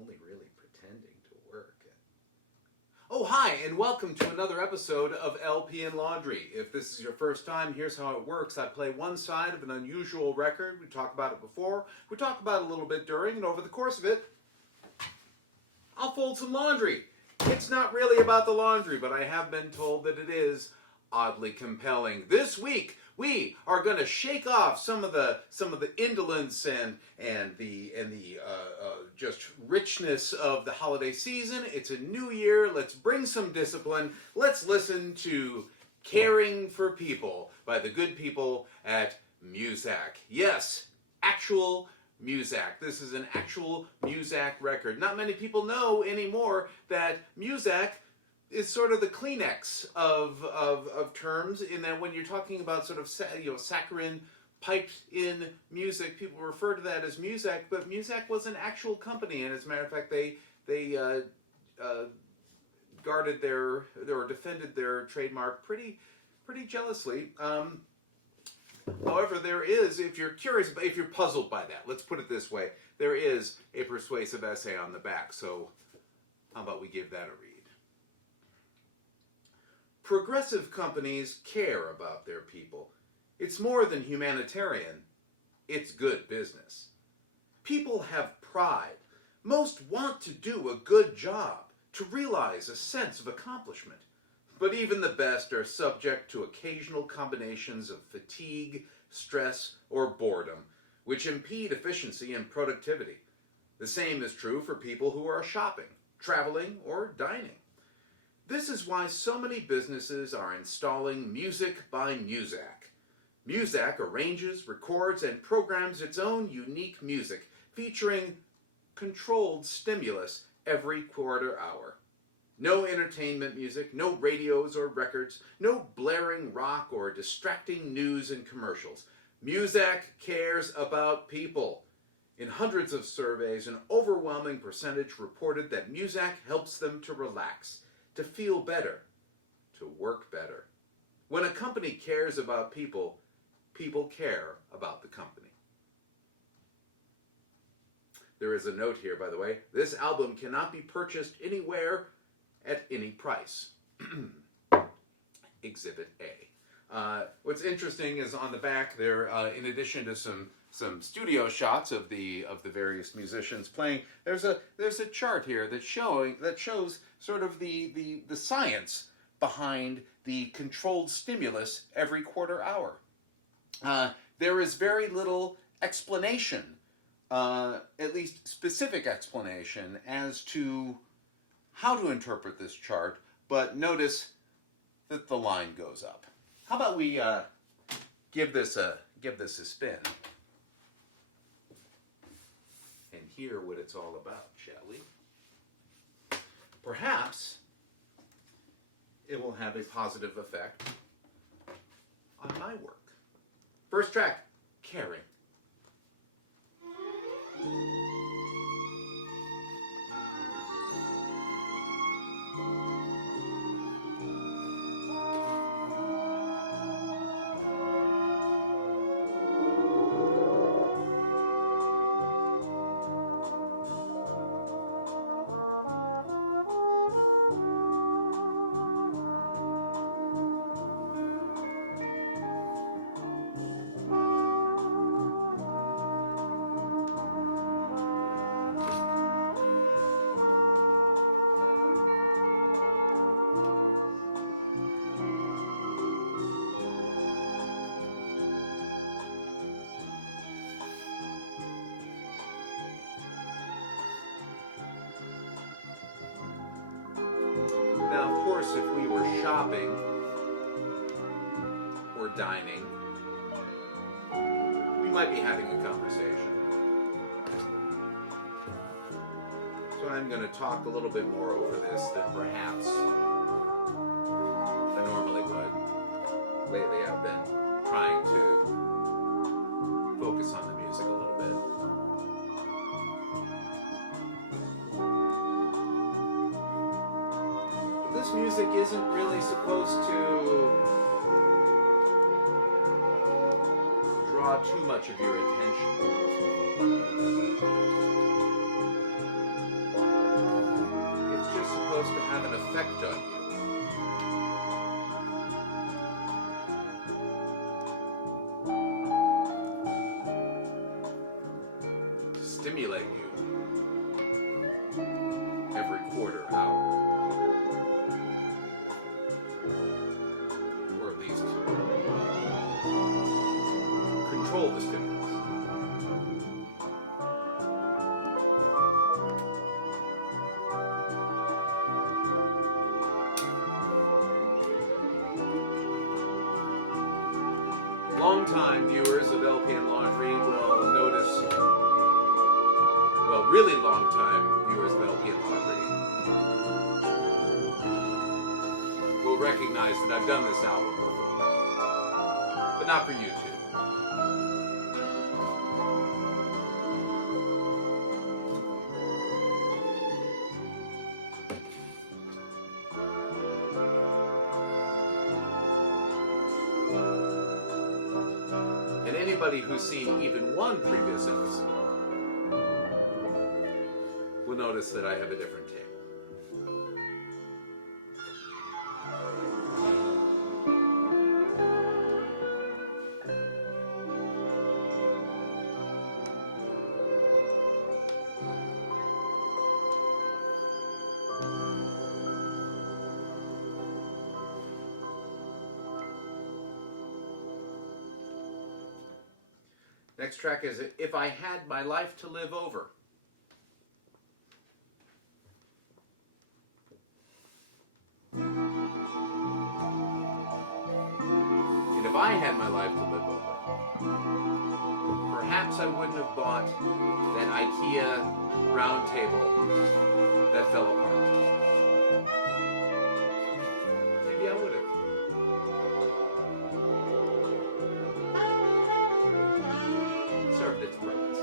only really pretending to work. Oh, hi, and welcome to another episode of LP and Laundry. If this is your first time, here's how it works. I play one side of an unusual record. We talk about it before. We talk about it a little bit during, and over the course of it, I'll fold some laundry. It's not really about the laundry, but I have been told that it is oddly compelling. This week, we are going to shake off some of the indolence and the just richness of the holiday season. It's a new year. Let's bring some discipline. Let's listen to "Caring for People" by the good people at Muzak. Yes, actual Muzak. This is an actual Muzak record. Not many people know anymore that Muzak is sort of the Kleenex of terms, in that when you're talking about sort of saccharine piped in music, people refer to that as Muzak, but Muzak was an actual company, and as a matter of fact, they guarded their or defended their trademark pretty jealously. However, there is, if you're curious, if you're puzzled by that, let's put it this way, there is a persuasive essay on the back, so how about we give that a read? Progressive companies care about their people. It's more than humanitarian, it's good business. People have pride. Most want to do a good job, to realize a sense of accomplishment. But even the best are subject to occasional combinations of fatigue, stress, or boredom, which impede efficiency and productivity. The same is true for people who are shopping, traveling, or dining. This is why so many businesses are installing Music by Muzak. Muzak arranges, records, and programs its own unique music, featuring controlled stimulus every quarter hour. No entertainment music, no radios or records, no blaring rock or distracting news and commercials. Muzak cares about people. In hundreds of surveys, an overwhelming percentage reported that Muzak helps them to relax, to feel better, to work better. When a company cares about people, people care about the company. There is a note here, by the way. This album cannot be purchased anywhere at any price. Exhibit A. What's interesting is on the back there, in addition to some studio shots of the various musicians playing, there's a chart here that shows sort of the science behind the controlled stimulus every quarter hour. There is very little explanation, at least specific explanation, as to how to interpret this chart, but notice that the line goes up. How about we give this a spin and hear what it's all about, shall we? Perhaps it will have a positive effect on my work. First track, "Caring." Now, of course, if we were shopping or dining, we might be having a conversation. So I'm going to talk a little bit more over this than perhaps I normally would. Lately, I've been trying to focus on the music a little bit. This music isn't really supposed to draw too much of your attention. supposed to have an effect on you. To stimulate you every quarter hour. Or at least control the stimulus. Long-time viewers of LP and Laundry will notice, well, really long-time viewers of LP and Laundry will recognize that I've done this album before, but not for YouTube. And anybody who's seen even one previous episode will notice that I have a different table. Next track is If I Had My Life to Live Over. And if I had my life to live over, perhaps I wouldn't have bought that IKEA round table that fell apart. Maybe I would have. Served its purpose.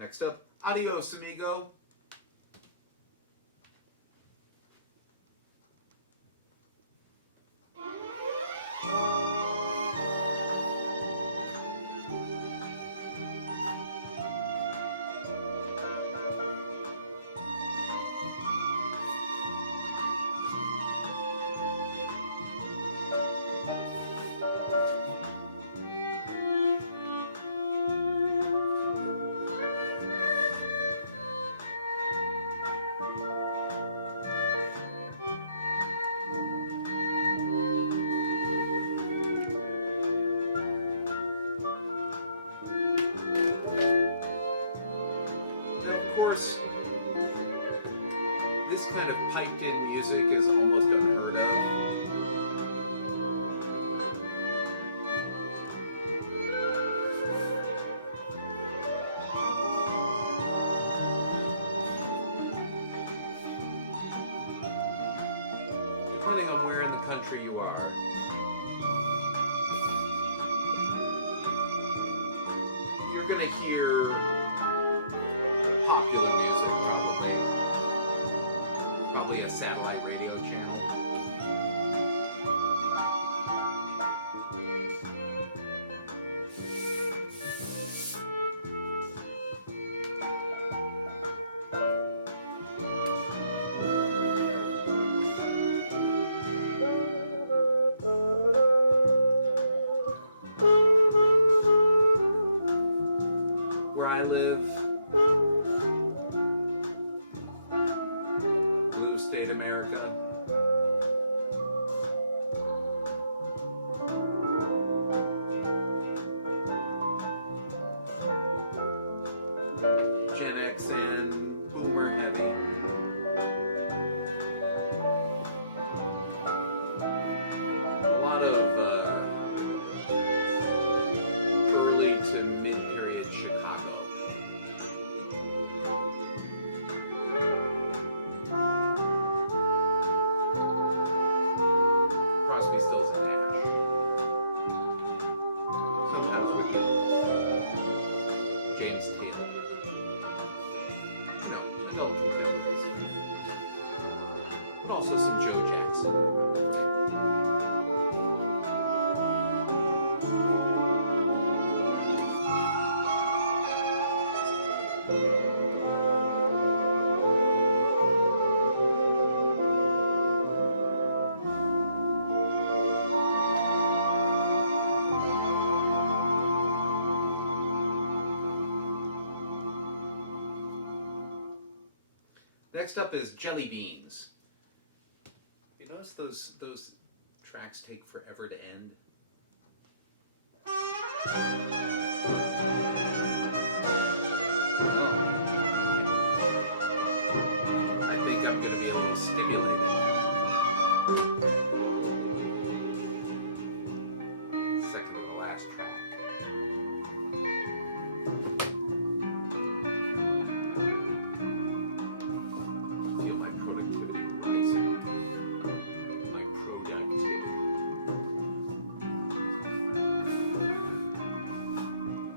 Next up, Adios, Amigo. course, this kind of piped-in music is almost unheard of. Depending on where in the country you are, you're going to hear popular music, probably a satellite radio channel. Where I live, blue state America, Gen X and Boomer heavy. A lot of early to mid-period Chicago. Crosby, Stills, and Nash. Sometimes with James Taylor. You know, adult contemporaries. But also some Joe Jackson. Next up is Jelly Beans. You notice those tracks take forever to end? Oh. I think I'm going to be a little stimulated. Second to the last track. Feel my productivity rising. My productivity.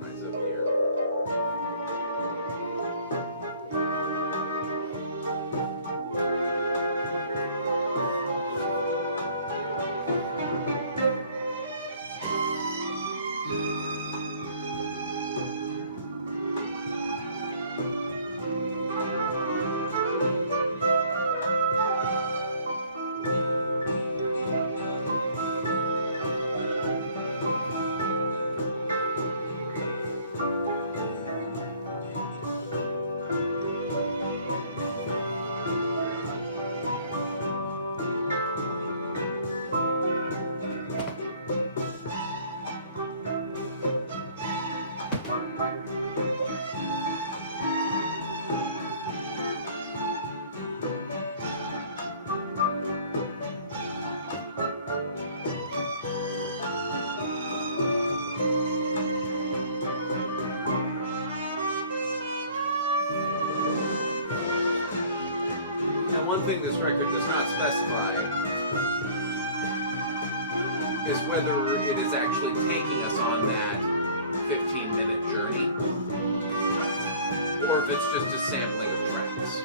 Rise up here. And one thing this record does not specify is whether it is actually taking us on that 15-minute journey or if it's just a sampling of tracks.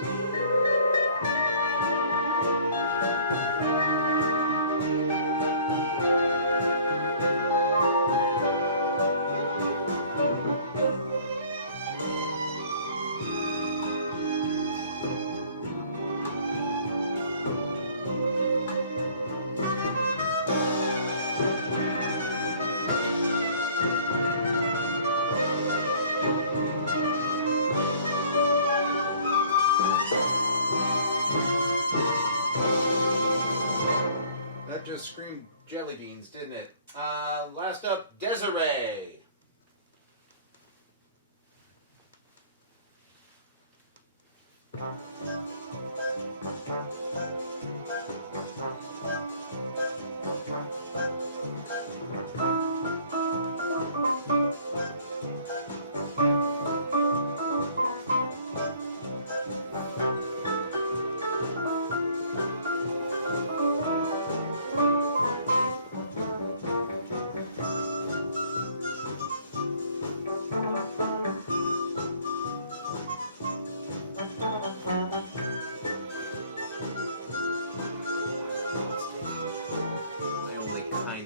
That just screamed Jelly Beans, didn't it? Last up, Desiree.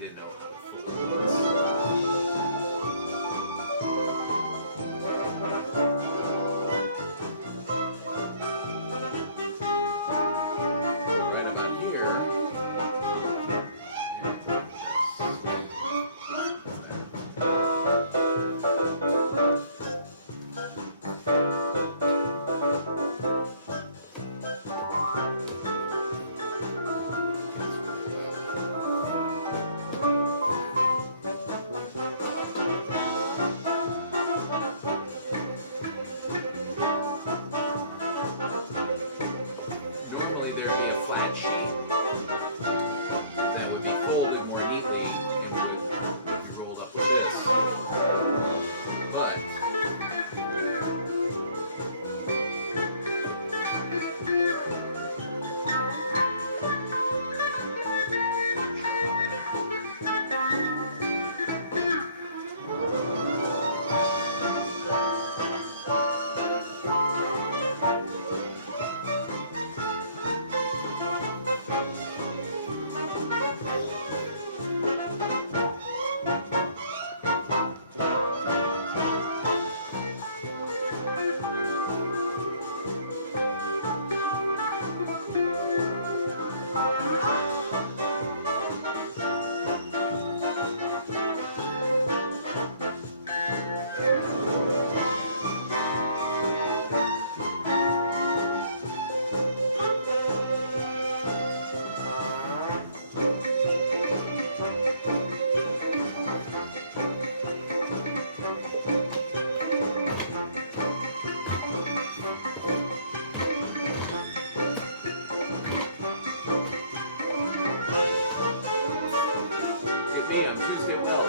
kind of know how to fold this. Right about here. Normally there'd be a flat sheet that would be folded more neatly and would be rolled up with this. But get me on Tuesday Well.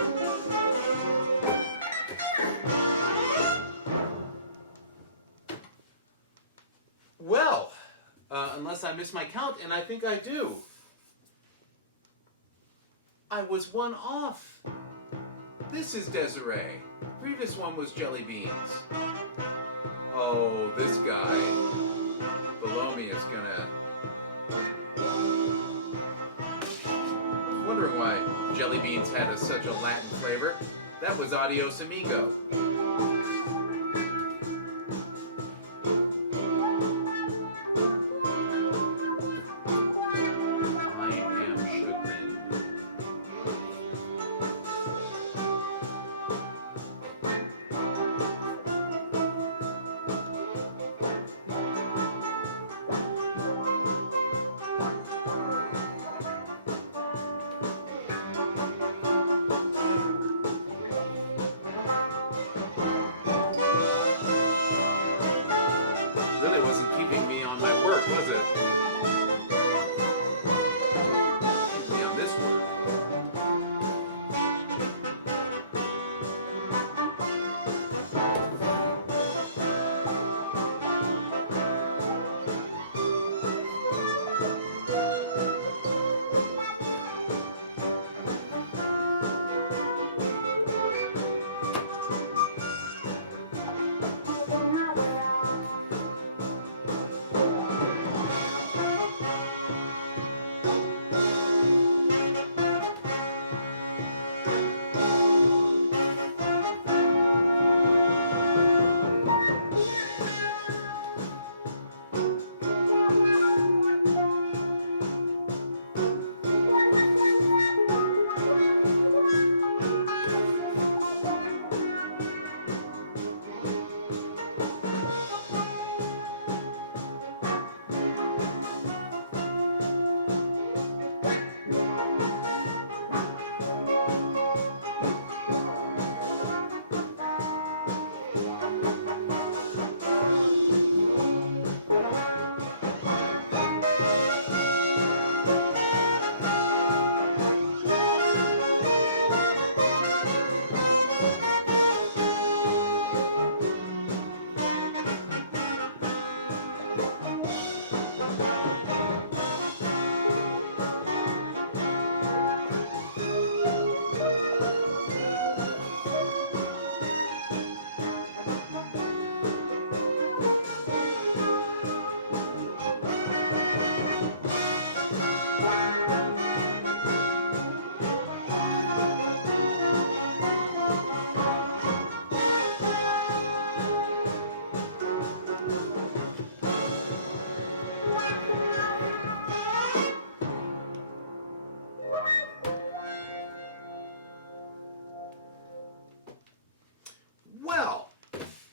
Well, unless I miss my count, and I think I do. I was one off. This is Desiree. Previous one was Jelly Beans. Oh, this guy below me is gonna... Wondering why Jelly Beans had such a Latin flavor. That was Adios Amigo.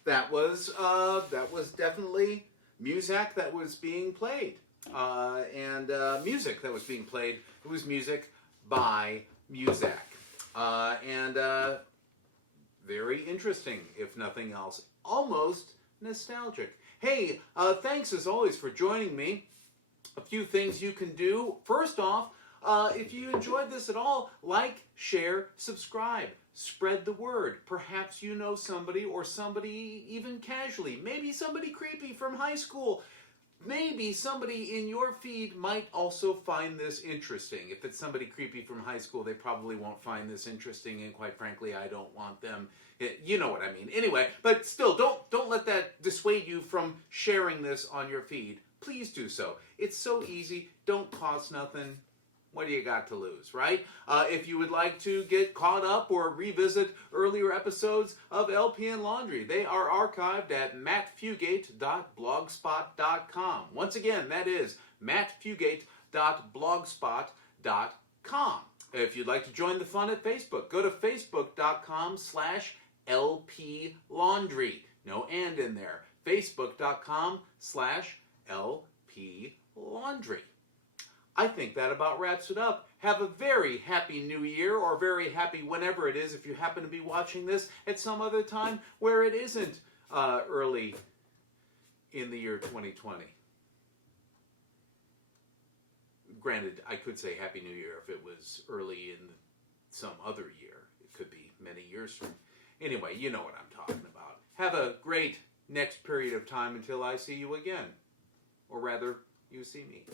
That was definitely Muzak that was being played, and music that was being played. It was music by Muzak, and very interesting, if nothing else. Almost nostalgic. Hey, thanks as always for joining me. A few things you can do. First off, if you enjoyed this at all, like, share, subscribe. Spread the word. Perhaps you know somebody, or somebody even casually. Maybe somebody creepy from high school. Maybe somebody in your feed might also find this interesting. If it's somebody creepy from high school, they probably won't find this interesting, and quite frankly, I don't want them. You know what I mean. Anyway, but still, don't let that dissuade you from sharing this on your feed. Please do so. It's so easy. Don't cost nothing. What do you got to lose, right? If you would like to get caught up or revisit earlier episodes of LPN Laundry, they are archived at mattfugate.blogspot.com. Once again, that is mattfugate.blogspot.com. If you'd like to join the fun at Facebook, go to facebook.com/lplaundry. No and in there. facebook.com/lplaundry. I think that about wraps it up. Have a very happy new year, or very happy whenever it is, if you happen to be watching this at some other time where it isn't early in the year 2020. Granted, I could say Happy New Year if it was early in some other year. It could be many years from. Anyway, you know what I'm talking about. Have a great next period of time until I see you again. Or rather, you see me.